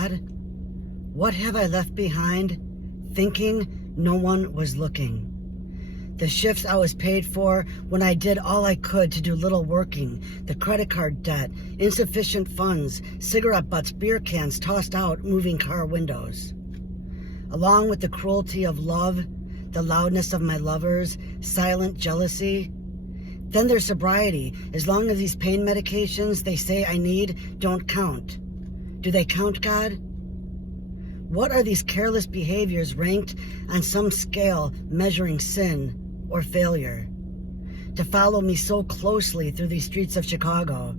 God, what have I left behind, thinking no one was looking? The shifts I was paid for when I did all I could to do little working, the credit card debt, insufficient funds, cigarette butts, beer cans tossed out moving car windows. Along with the cruelty of love, the loudness of my lovers, silent jealousy. Then there's sobriety. As long as these pain medications they say I need don't count. Do they count, God? What are these careless behaviors ranked on some scale measuring sin or failure? To follow me so closely through these streets of Chicago,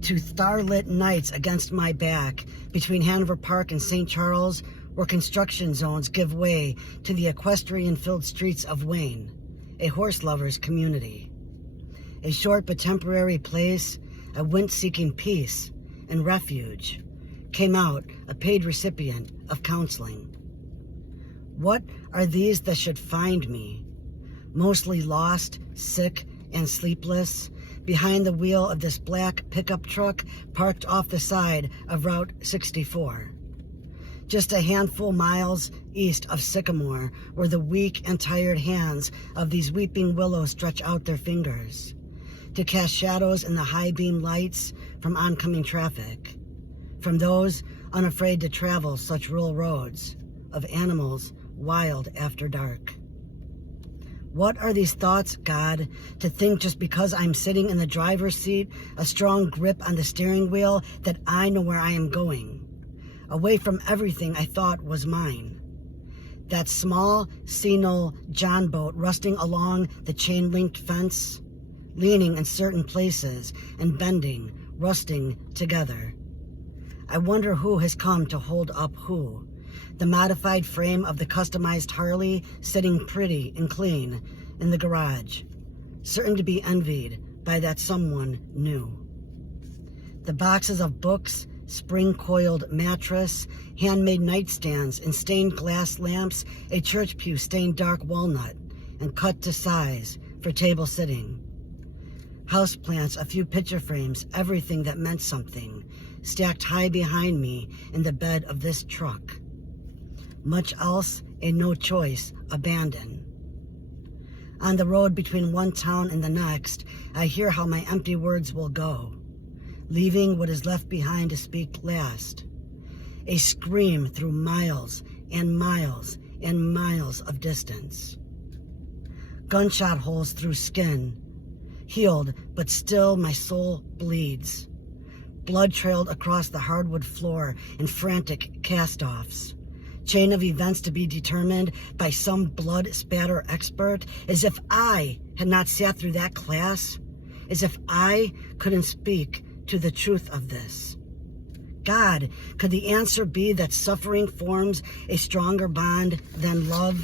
to starlit nights against my back, between Hanover Park and St. Charles, where construction zones give way to the equestrian-filled streets of Wayne, a horse lover's community. A short but temporary place, I went seeking peace and refuge, came out a paid recipient of counseling. What are these that should find me? Mostly lost, sick, and sleepless, behind the wheel of this black pickup truck parked off the side of Route 64. Just a handful miles east of Sycamore, where the weak and tired hands of these weeping willows stretch out their fingers to cast shadows in the high beam lights from oncoming traffic, from those unafraid to travel such rural roads of animals wild after dark. What are these thoughts, God, to think just because I'm sitting in the driver's seat, a strong grip on the steering wheel, that I know where I am going, away from everything I thought was mine? That small, senile John boat rusting along the chain-linked fence, leaning in certain places and bending, rusting together. I wonder who has come to hold up who. The modified frame of the customized Harley sitting pretty and clean in the garage, certain to be envied by that someone new. The boxes of books, spring-coiled mattress, handmade nightstands and stained glass lamps, a church pew stained dark walnut and cut to size for table sitting. Houseplants, a few picture frames, everything that meant something, stacked high behind me in the bed of this truck. Much else, a no choice, abandon. On the road between one town and the next, I hear how my empty words will go, leaving what is left behind to speak last. A scream through miles and miles and miles of distance. Gunshot holes through skin, healed, but still my soul bleeds. Blood trailed across the hardwood floor in frantic cast-offs. Chain of events to be determined by some blood spatter expert, as if I had not sat through that class, as if I couldn't speak to the truth of this. God, could the answer be that suffering forms a stronger bond than love?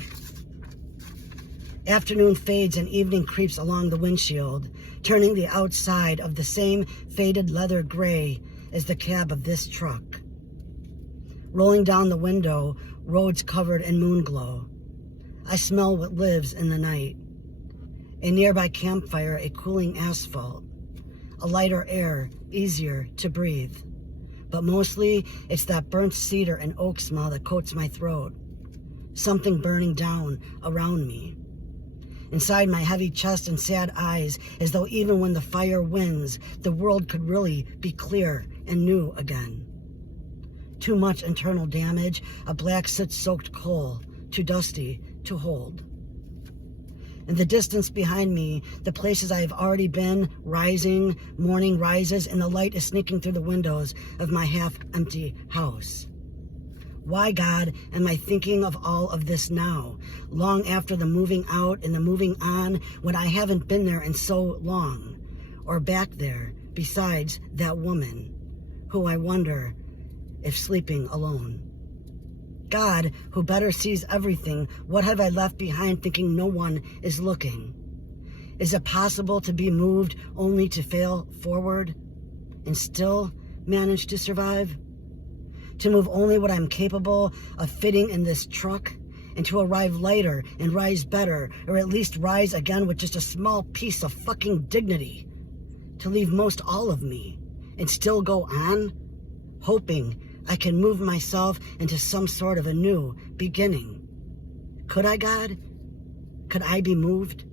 Afternoon fades and evening creeps along the windshield, turning the outside of the same faded leather gray as the cab of this truck. Rolling down the window, roads covered in moonglow. I smell what lives in the night. A nearby campfire, a cooling asphalt. A lighter air, easier to breathe. But mostly, it's that burnt cedar and oak smell that coats my throat. Something burning down around me. Inside my heavy chest and sad eyes, as though even when the fire wins, the world could really be clear and new again. Too much internal damage, a black soot-soaked coal, too dusty to hold. In the distance behind me, the places I have already been, rising, morning rises, and the light is sneaking through the windows of my half-empty house. Why, God, am I thinking of all of this now, long after the moving out and the moving on, when I haven't been there in so long, or back there, besides that woman, who I wonder if sleeping alone? God, who better sees everything, what have I left behind thinking no one is looking? Is it possible to be moved only to fail forward and still manage to survive? To move only what I'm capable of fitting in this truck, and to arrive later and rise better, or at least rise again with just a small piece of fucking dignity? To leave most all of me and still go on, hoping I can move myself into some sort of a new beginning. Could I, God? Could I be moved?